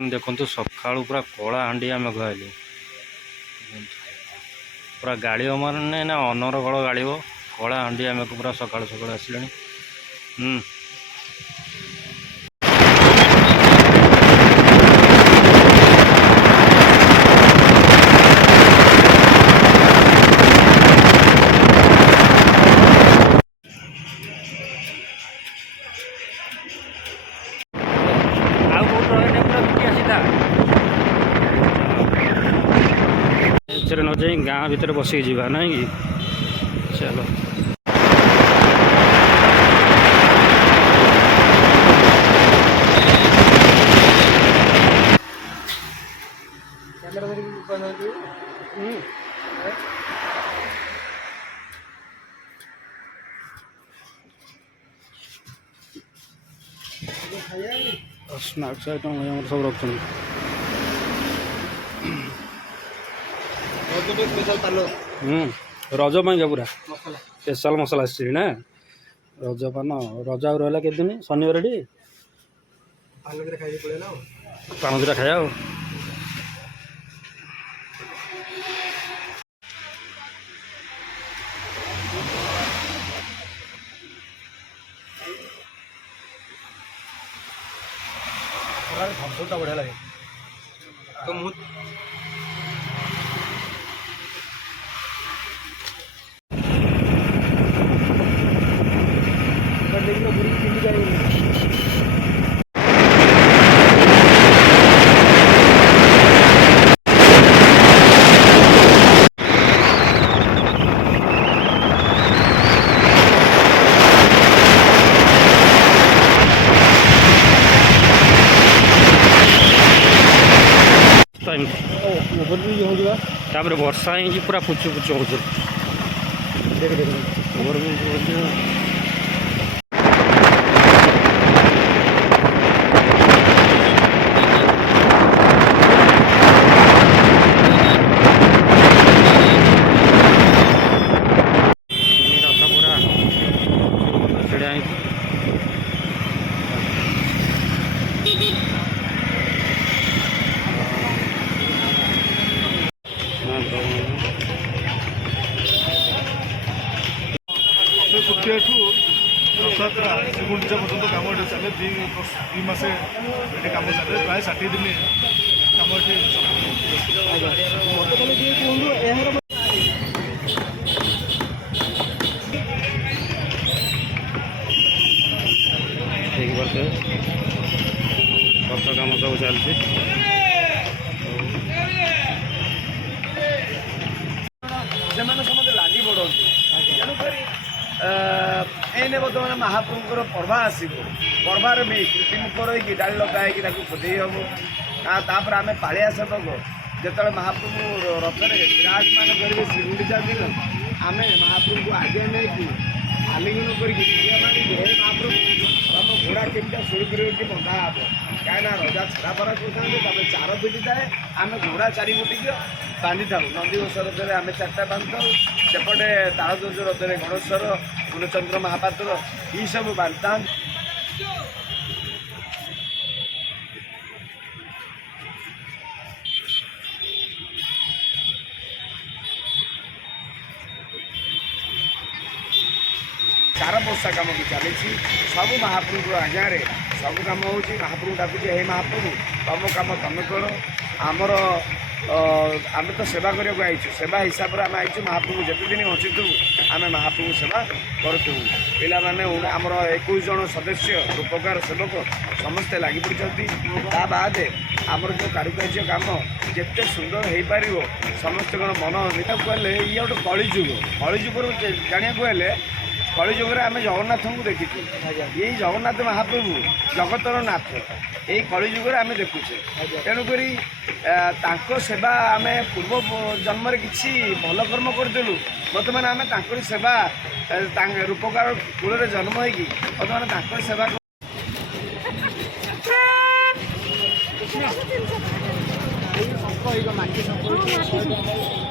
देखु सका पूरा कला हांडिया मेघ आइली पूरा गाड़ी मारे ना अनरगड़ गाड़ी कला हांडिया मेघ पूरा सका सका आसले। न जाई गाँ भीतर बसिक जावा ना कि चलो स्नैक्स आइटम सब रखते रज पाइका पूरा स्पेशल मसला आसी ना रज पान रज आ रहा के दिन शनिवार टी पान दुटा खाया बढ़िया लगे तो तापर वर्षा ही पूरा पुचु पुचु हो रथयात्रा गुंडीचा पर्यटन काम चले दी मसे कम चले प्राय 60 दिन कम रथ कम सब चलती लगी पड़ो एने बर्तमान महाप्रभुर पर्व आसो पर्वार भी कृतिमुख रही डाली लगाई खोदे हम तापर आम पालिया सेवक जो महाप्रभु रथरे विराजमान करेंगे श्रीगुंडीचा दिन आम महाप्रभु को आगे नहीं आलिंगन करके महाप्रभु तुम घोड़ा केमता सुरक्षित बंधा हे कहीं रजा छापरा करते 4 पिटी थाए आम घोड़ा 4 गुटिक बांधि था नंदीघोष रथरे आम 4टा बांधि था सेपटे तालध्वज रथरे गणेश्वर पूर्णचंद्र महापात्र ये सब बांधता चार वर्षा कम भी चली सब महाप्रभु आज्ञे सब कम हो महाप्रभु डाकुचे हे महाप्रभु तुम कम तुम कर आमर आम तो सेवा करने आईचु सेवा हिसाब से आम आई महाप्रभु जिते दिन बचुथु आम महाप्रभु सेवा करूँ पाने आमर 21 जन सदस्य रूपकार सेवक समस्ते लगी पड़ा बाद आमर जो कारुकार्य काम जिते सुंदर हो पार समस्त मन निता कहले ये गोटे कलिजुग जाना कलिजुगे आम जगन्नाथ को देखीचु यही जगन्नाथ महाप्रभु जगतर नाथ यही कलिजुगे आम देखुचे तेणुक सेवा आम पूर्व जन्म किसी भल कर्म करदेलु बर्तमान आम सेवा रूपकार कूल जन्म होगी बर्तमान सेवा माटी